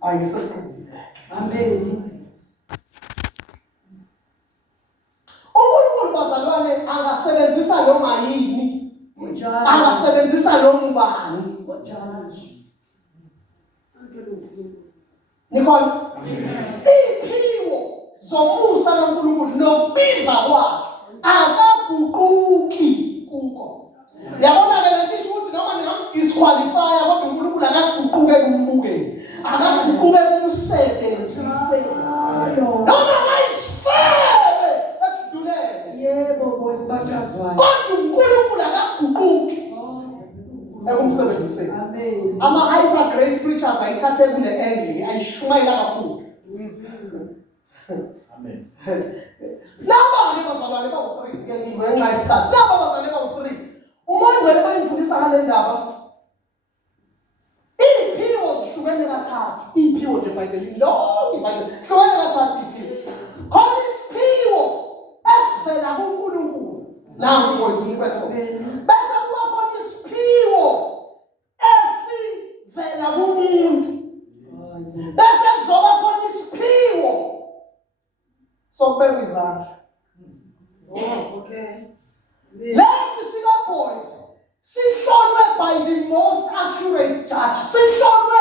Ayesesiqinile. Amen. uNkulunkulu bazalwane angasebenzisa noma yini. Angasebenzisa noma ubani. Nikhona? Iphiwo zomusa kaNkulunkulu nokubiza kwakhe akaguquki kuko. Yabona ke lento isho ukuthi noma ningamdisqualifya kodwa uNkulunkulu akaguquke kumbukeli. Akaguquke kumsebenziseni. Noma ngayisifebe esidulele. Yebo bosibajazwayo. Kodwa uNkulunkulu akaguquki. Ekumsebenziseni. Amen. Ama-hyper grace preachers ayithathe kule angle ayishumayela kakhulu. Amen. Laba bazalwane bawu-3 ke ngenxa yesikhathi. Laba bazalwane bawu-3. Umondwele bayimfundisa ngale ndaba. Iy'phiwo zihlukene kathathu. Iy'phiwo nje eBhayibhelini lonke iBhayibheli. Hlukene kathathu iy'phiwo. Khona isiphiwo esivela kuNkulunkulu. Nangu boys umkweso. Bese kuba khona isiphiwo esivela kumuntu. Bese kuzoba khona isiphiwo sokubeka izandla. Okay. Lesi sika-boys sihlolwe by the most accurate judge. Sihlolwe